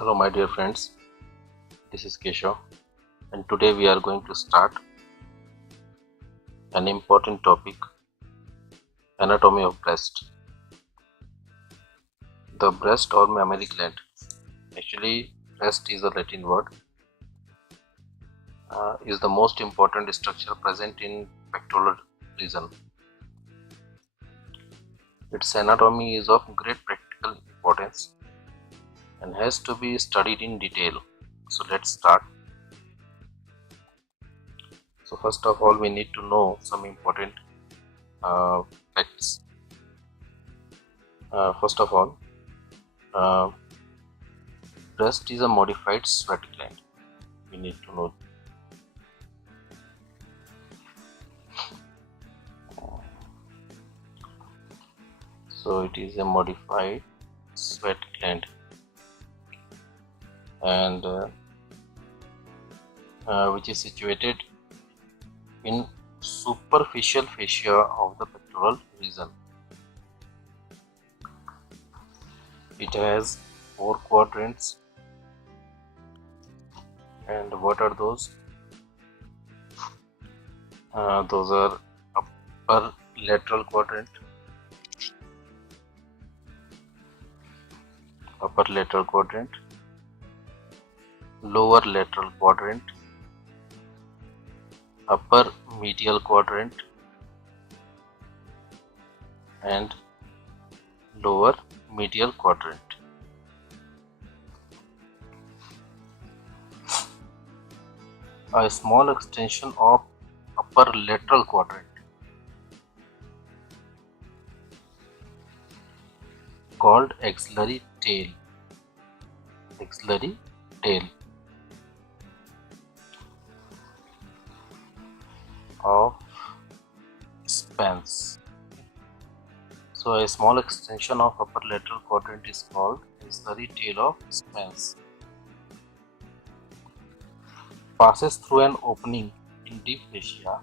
Hello my dear friends, this is Keshav and today we are going to start an important topic, anatomy of breast. The breast or mammary gland. Actually, breast is a Latin word, is the most important structure present in pectoral region. Its anatomy is of great practical importance and has to be studied in detail. So let's start. So first of all, we need to know some important facts. First of all, breast is a modified sweat gland. We need to know. So it is a modified sweat gland, and which is situated in superficial fascia of the pectoral region. It has 4 quadrants, and what are those? Those are upper lateral quadrant, lower lateral quadrant, upper medial quadrant, and lower medial quadrant. A small extension of upper lateral quadrant called axillary tail of spans. So a small extension of upper lateral quadrant is called axillary tail of spans. Passes through an opening in deep fascia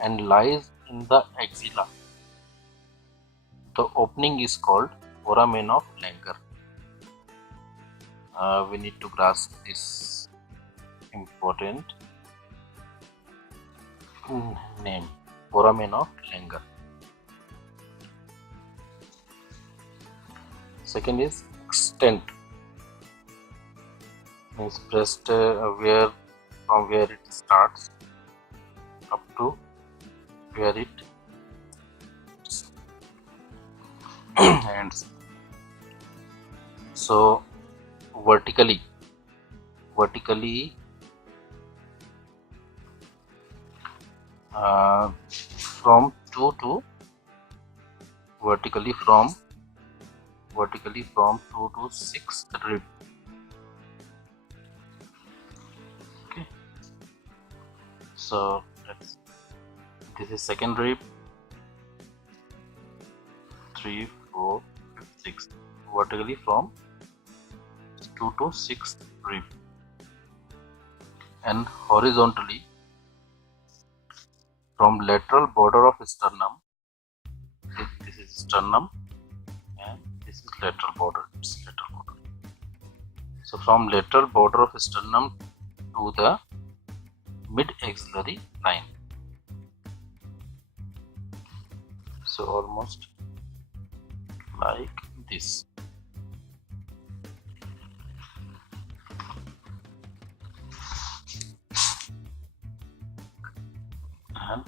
and lies in the axilla. The opening is called foramen of Langer. We need to grasp this important name, foramen of Langer. Second is extent, means breast from where it starts up to where it ends. So vertically from 2 to 6 rib. Okay, so this is second rib, 3, 4, 5, 6, vertically from 2 to 6 rib, and horizontally from lateral border of sternum. This is sternum and this is lateral border. So from lateral border of sternum to the mid axillary line. So almost like this. And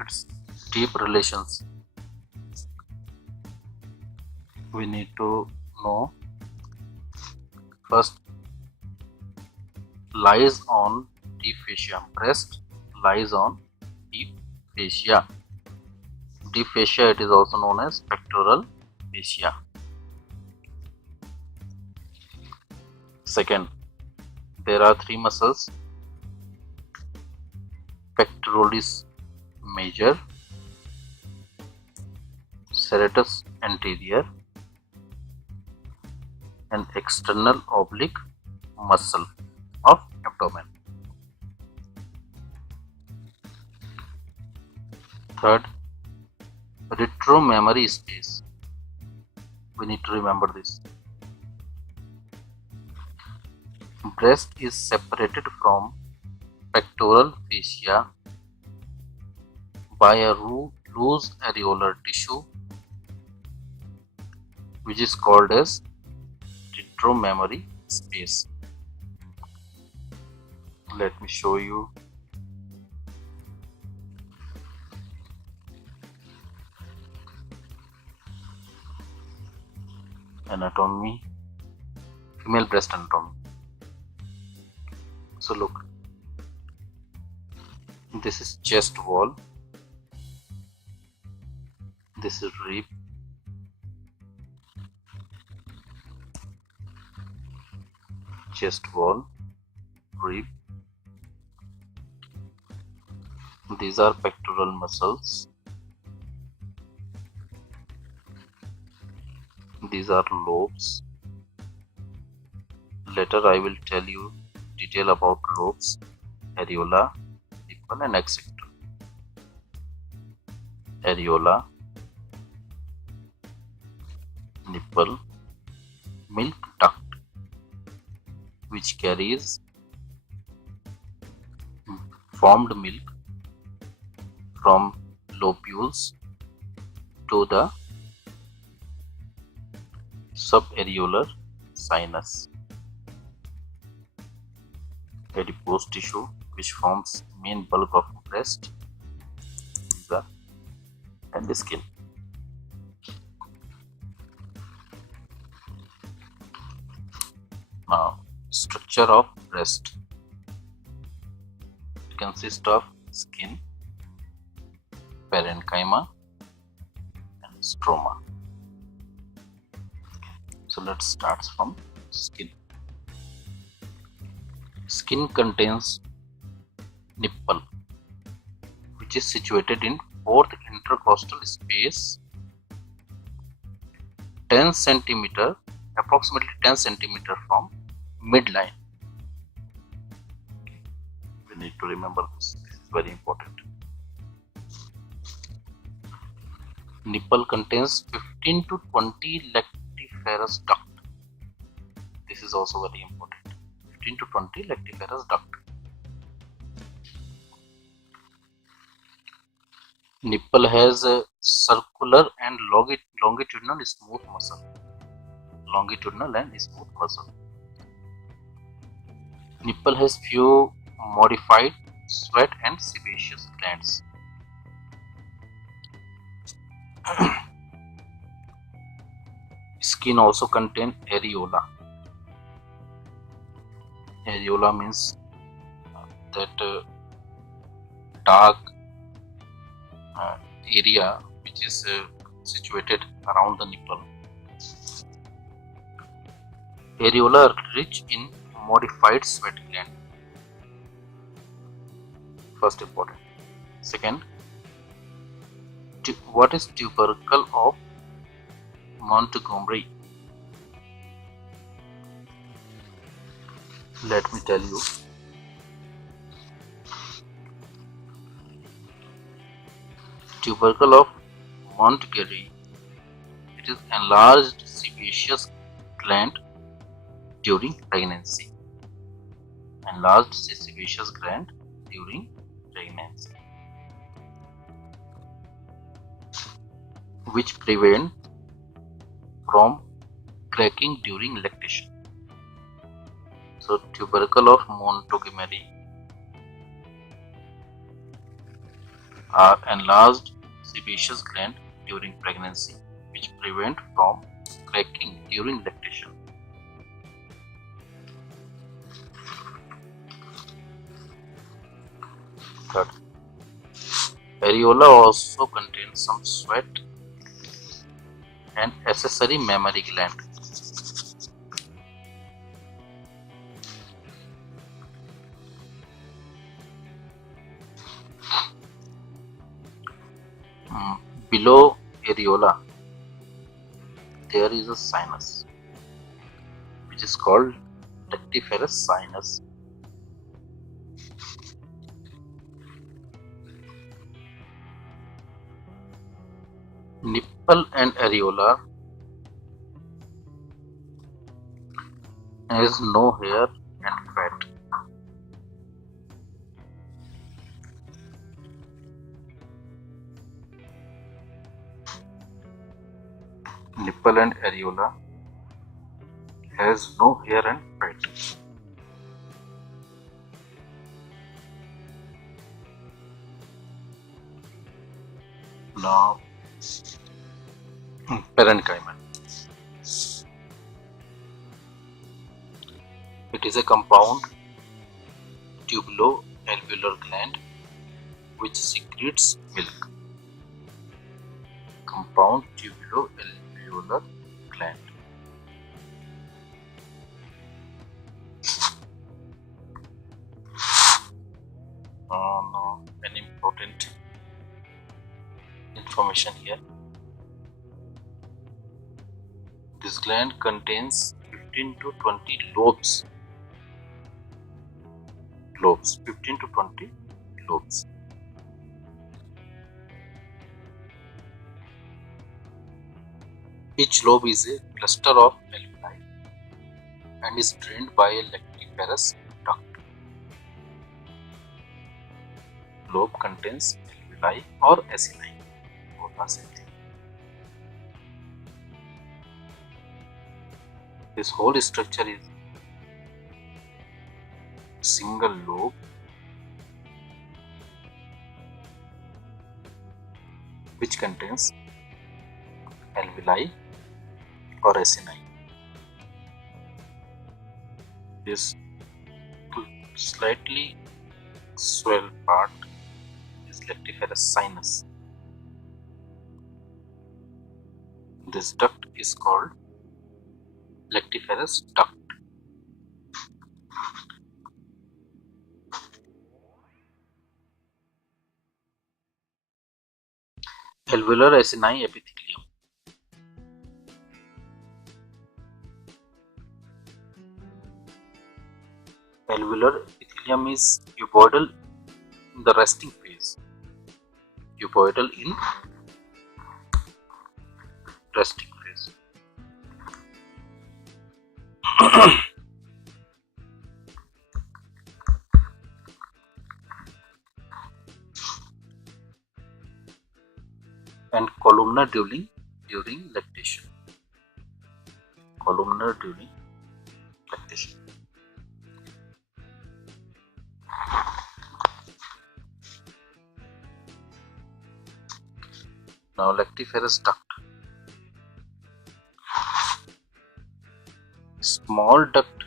its deep relations we need to know. First, lies on deep fascia. Breast lies on deep fascia. Deep fascia, it is also known as pectoral fascia. Second, there are 3 muscles: pectoralis major, serratus anterior, and external oblique muscle of abdomen. Third, retromammary space. We need to remember this. Breast is separated from pectoral fascia by a loose areolar tissue which is called as retromammary space. Let me show you. Anatomy, female breast anatomy. So look, this is chest wall, this is rib, chest wall, rib. These are pectoral muscles. These are lobes. Later I will tell you detail about lobes, areola, nipple and etc. Areola, nipple, milk duct which carries formed milk from lobules to the subareolar sinus. Adipose tissue which forms main bulk of breast, and the skin. Now, structure of breast. It consists of skin, parenchyma and stroma. So let's start from skin. Skin contains nipple which is situated in fourth intercostal space 10 cm, approximately 10 cm from midline. We need to remember this. This is very important. Nipple contains 15 to 20 lactiferous duct. This is also very important. 15 to 20 lactiferous duct. Nipple has a circular and longitudinal smooth muscle. Longitudinal and smooth muscle. Nipple has few modified sweat and sebaceous glands. Skin also contains areola. Areola means that dark area which is situated around the nipple. Areola are rich in modified sweat gland. First important. Second, what is tubercle of Montgomery? Let me tell you. Tubercle of Montgomery. It is enlarged sebaceous gland during pregnancy. Enlarged sebaceous gland during pregnancy, which prevent from cracking during lactation. So tubercle of Montgomery are enlarged sebaceous gland during pregnancy which prevent from cracking during lactation. Third, areola also contains some sweat and accessory mammary gland. Below areola, there is a sinus which is called lactiferous sinus. Nipple and areola has no hair and nipple and areola has no hair and fat. Now, parenchyma. It is a compound tubulo-alveolar gland which secretes milk. Compound tubulo-alveolar gland. Now, an important information here. This gland contains 15 to 20 lobes. 15 to 20 lobes. Each lobe is a cluster of alveoli and is drained by a lactiferous duct. Lobe contains alveoli or acini, both are same thing. This whole structure is single lobe which contains alveoli or acini. This slightly swelled part is lactiferous sinus. This duct is called lactiferous duct. Alveolar acini epithelium. Alveolar epithelium is cuboidal in the resting phase. Cuboidal in resting phase. And columnar during lactation. Columnar during lactation. Now, lactiferous duct. Small duct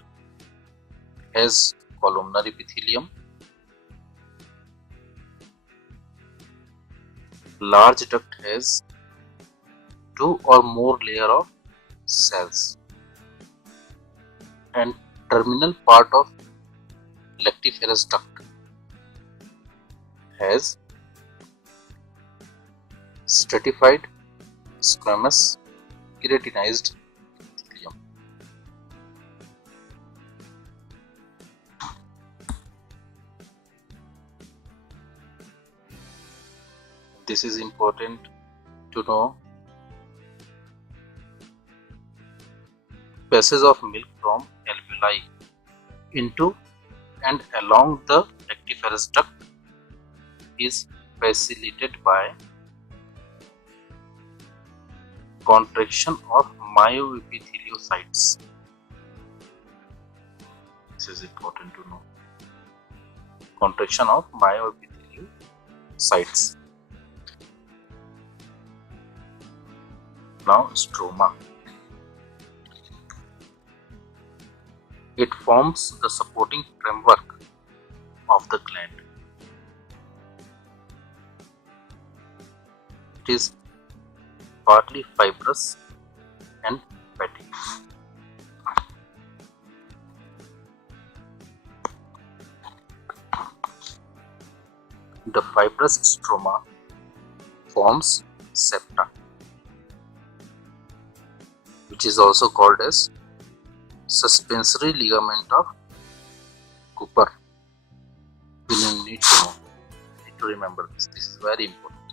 has columnar epithelium. Large duct has 2 or more layer of cells, and terminal part of lactiferous duct has stratified squamous keratinized epithelium. This is important to know. Passage of milk from alveoli into and along the lactiferous duct is facilitated by contraction of myoepitheliocytes. This is important to know. Contraction of myoepitheliocytes. Now, stroma. It forms the supporting framework of the gland. It is partly fibrous and fatty. The fibrous stroma forms septa, which is also called as suspensory ligament of Cooper. You need to know. You need to remember this. This is very important.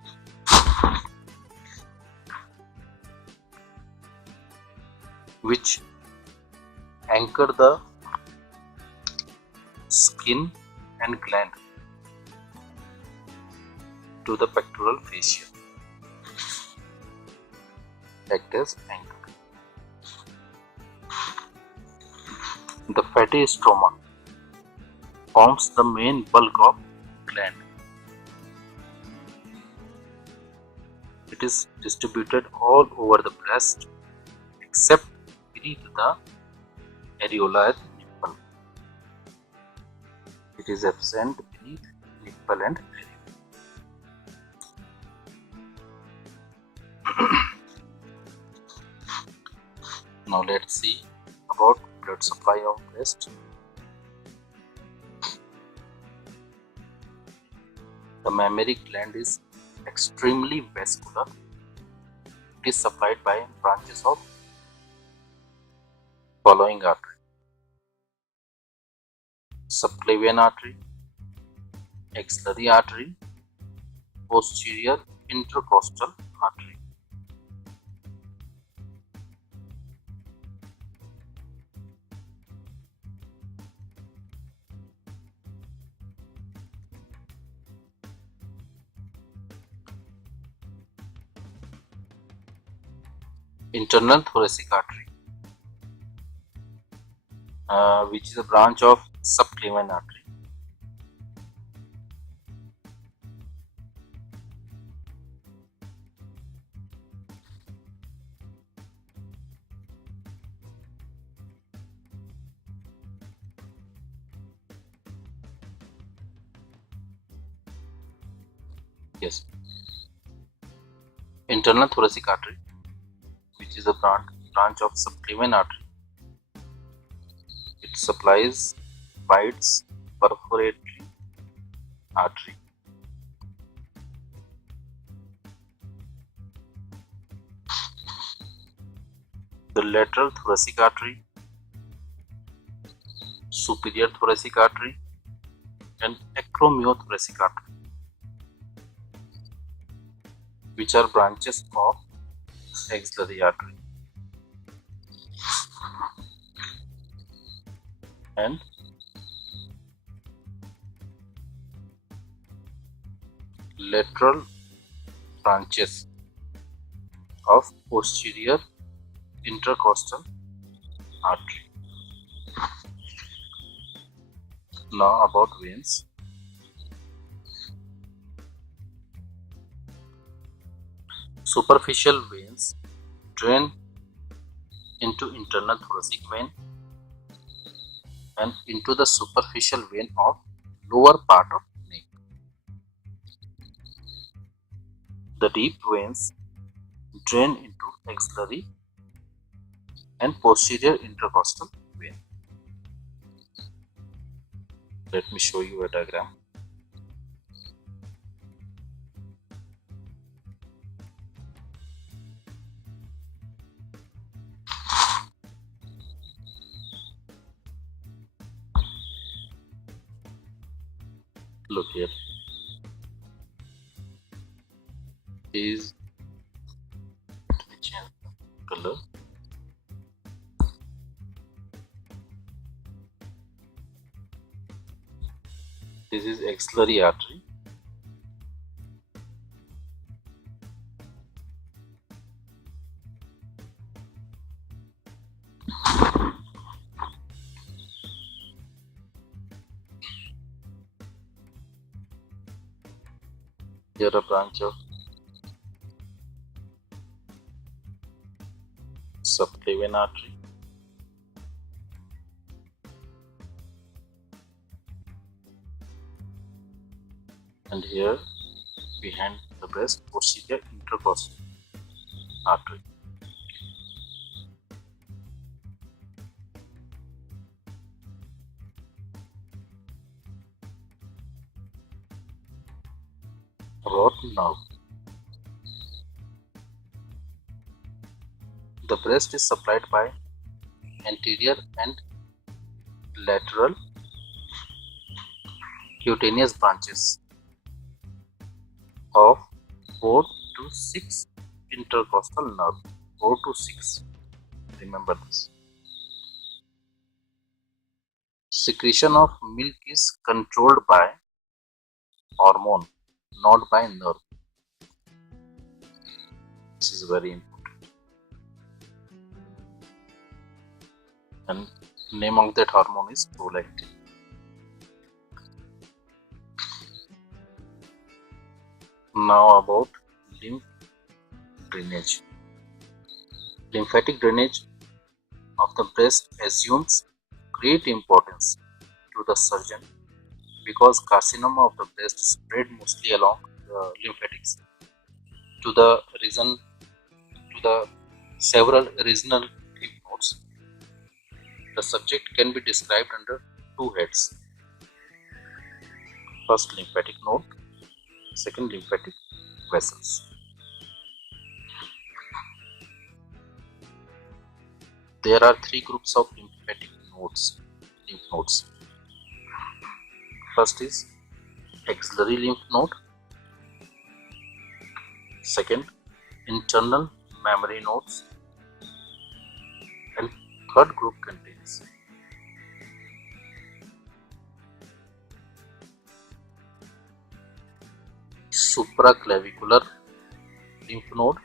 Which anchor the skin and gland to the pectoral fascia. Act as anchor. The fatty stroma forms the main bulk of gland. It is distributed all over the breast except beneath the areolar nipple. It is absent beneath nipple and areola. Now let's see about blood supply of breast. The mammary gland is extremely vascular. It is supplied by branches of following artery: subclavian artery, axillary artery, posterior intercostal artery. Internal thoracic artery, which is a branch of subclavian artery. Yes. Internal thoracic artery, which is a branch of subclavian artery. It supplies White's perforatory artery. The lateral thoracic artery, superior thoracic artery, and acromiothoracic artery, which are branches of axillary artery, and lateral branches of posterior intercostal artery. Now about veins. Superficial veins drain into internal thoracic vein and into the superficial vein of lower part of neck. The deep veins drain into axillary and posterior intercostal vein. Let me show you a diagram. Look here. Let me change the color. This is axillary artery. Here a branch of subclavian artery. And here behind the breast, posterior intercostal artery. About nerve. The breast is supplied by anterior and lateral cutaneous branches of 4 to 6 intercostal nerve. 4 to 6. Remember this. Secretion of milk is controlled by hormone, not by nerve. This is very important. And Name of that hormone is prolactin. Now about lymph drainage. Lymphatic drainage of the breast assumes great importance to the surgeon because carcinoma of the breast spread mostly along the lymphatics to the several regional lymph nodes. The subject can be described under two heads. First, lymphatic node, second, lymphatic vessels. There are three groups of lymphatic lymph nodes. First is axillary lymph node, second, internal mammary nodes, and third group contains supraclavicular lymph node,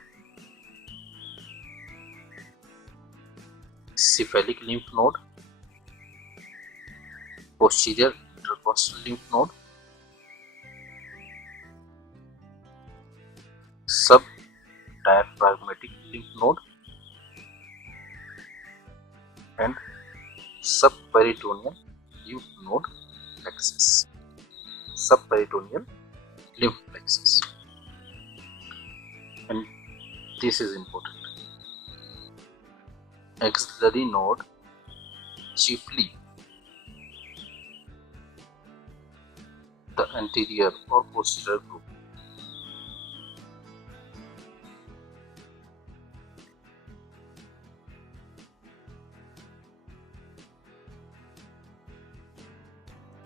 cephalic lymph node, posterior intercostal lymph node, subdiaphragmatic lymph node, and subperitoneal lymph node plexus. Subperitoneal lymph plexus. And this is important. Axillary node chiefly the anterior or posterior group.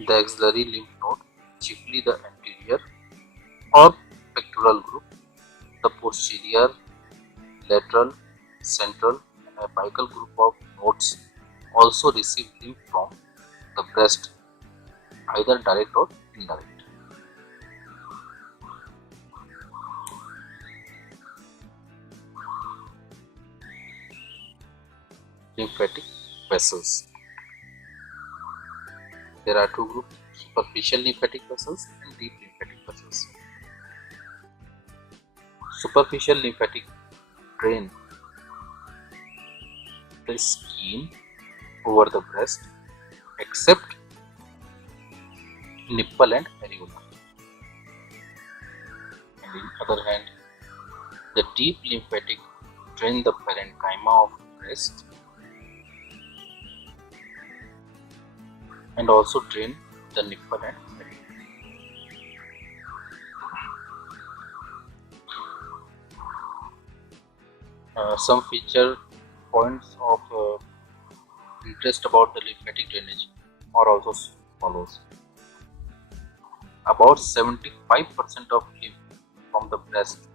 The axillary lymph node chiefly the anterior or pectoral group. The posterior, lateral, central, and apical group of nodes also receive lymph from the breast, either direct or indirect. Lymphatic vessels. There are two groups: superficial lymphatic vessels and deep lymphatic vessels. Superficial lymphatic drain the skin over the breast except nipple and areola. And in other hand, the deep lymphatic drain the parenchyma of breast and also drain the nipple and areola. Some feature points of interest about the lymphatic drainage are also follows. About 75% of lymph from the breast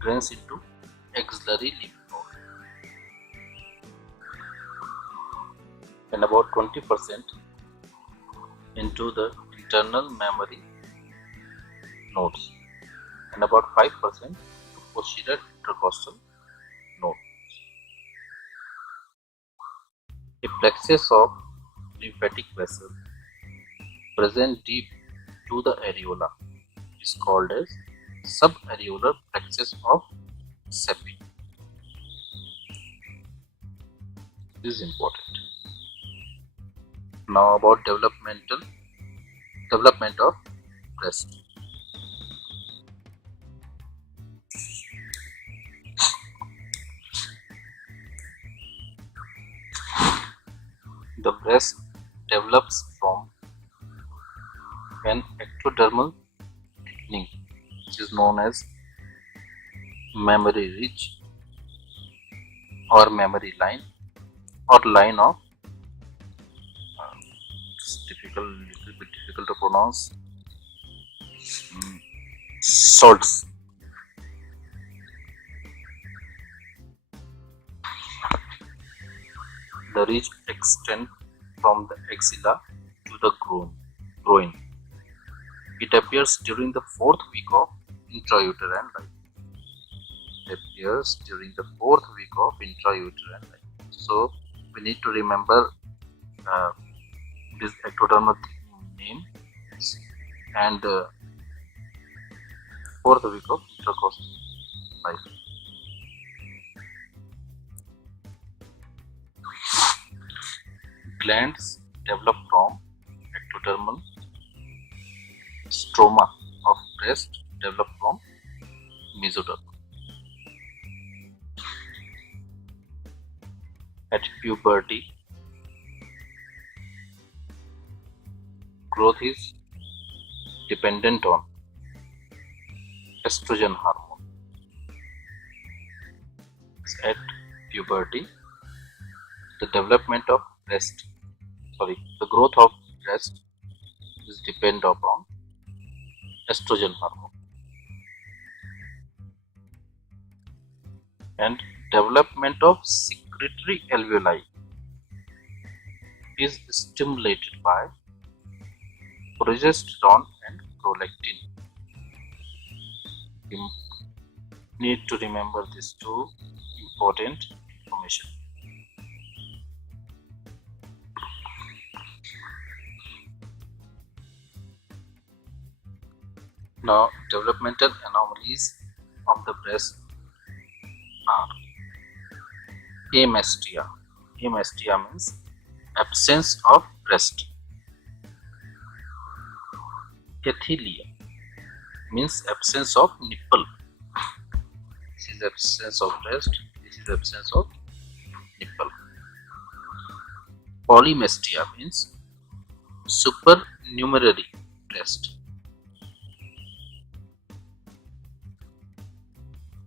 drains into axillary lymph node, and about 20% into the internal mammary nodes, and about 5% to posterior intercostal node. A plexus of lymphatic vessel present deep to the areola is called as subareolar plexus of Seppi. This is important. Now about development of breast. The breast develops from an ectodermal thickening, which is known as mammary ridge or mammary line or line of little bit difficult to pronounce, salts. The ridge extends from the axilla to the groin. It appears during the fourth week of intrauterine life. So we need to remember uh, this ectodermal name, and fourth week of intercourse life. Glands develop from ectodermal. Stroma of breast develop from mesoderm. At puberty, growth is dependent on estrogen hormone. At puberty, the growth of breast is dependent upon estrogen hormone. And development of secretory alveoli is stimulated by progesterone and prolactin. You need to remember these two important information. Now, developmental anomalies of the breast are amastia. Amastia means absence of breast. Athelia means absence of nipple. This is absence of breast. This is absence of nipple. Polymastia means supernumerary breast.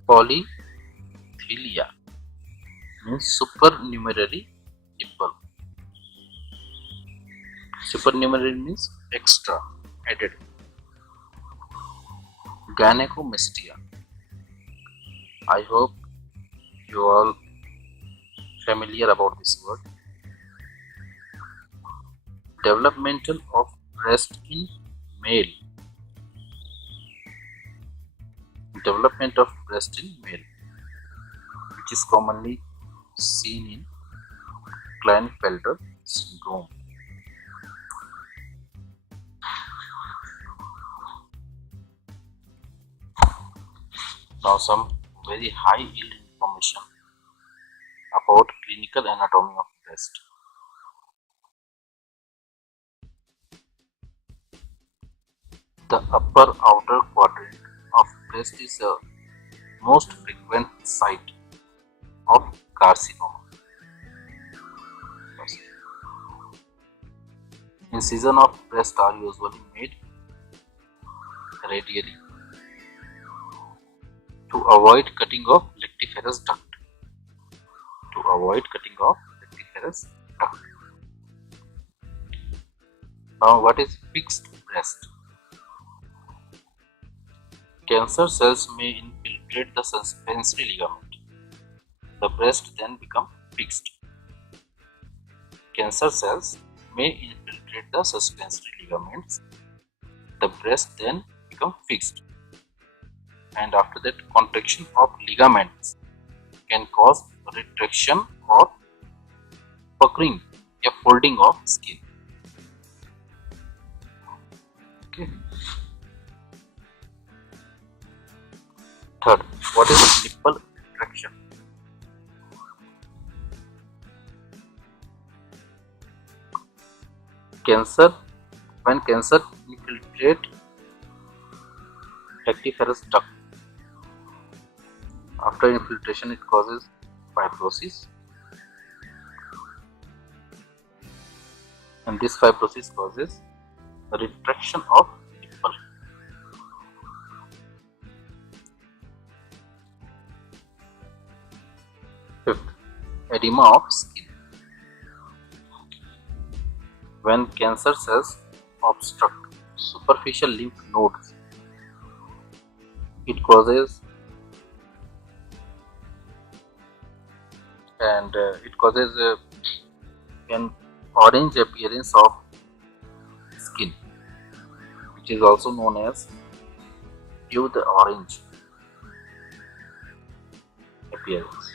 Polythelia means supernumerary nipple. Supernumerary means extra, added. Gynecomastia. I hope you all familiar about this word. Developmental of breast in male. Development of breast in male, which is commonly seen in Klinefelter syndrome. Now some very high yield information about clinical anatomy of breast. The upper outer quadrant of breast is the most frequent site of carcinoma. Incision of breast are usually made radially to avoid cutting of lactiferous duct. Now, what is fixed breast? Cancer cells may infiltrate the suspensory ligament. The breast then becomes fixed. Cancer cells may infiltrate the suspensory ligaments. The breast then becomes fixed. And after that, contraction of ligaments can cause retraction or puckering, a folding of skin. Okay. Third, what is nipple retraction? When cancer infiltrates lactiferous duct, after infiltration it causes fibrosis, and this fibrosis causes retraction of nipple. Fifth, edema of skin. When cancer cells obstruct superficial lymph nodes, it causes an orange appearance of skin, which is also known as hue the orange appearance.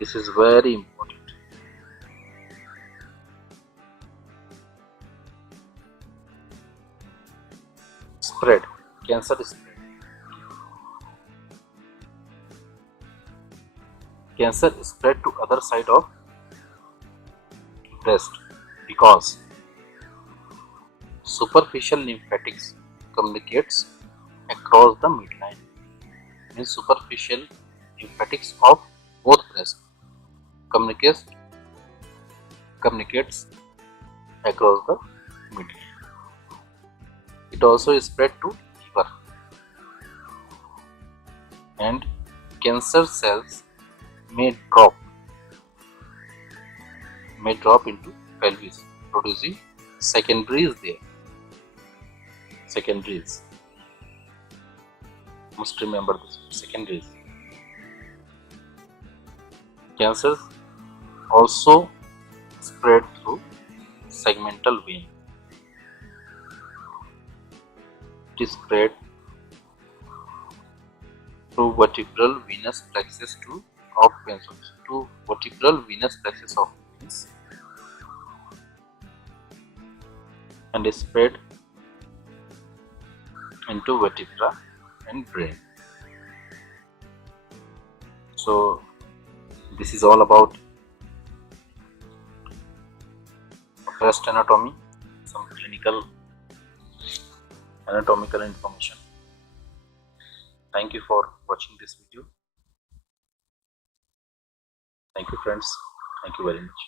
This is very important. Spread. Cancer spread. Cancer spread to other side of breast because superficial lymphatics communicates across the midline. Means superficial lymphatics of both breasts communicates across the midline. It also spread to liver, and cancer cells may drop into pelvis, producing secondaries there. Secondaries. Must remember this. Secondaries. Cancers also spread through segmental vein. It is spread through vertebral venous plexus of veins. To vertebral venous plexus of veins, and is spread into vertebra and brain. So this is all about breast anatomy, some clinical anatomical information. Thank you for watching this video. Thank you friends. Thank you very much.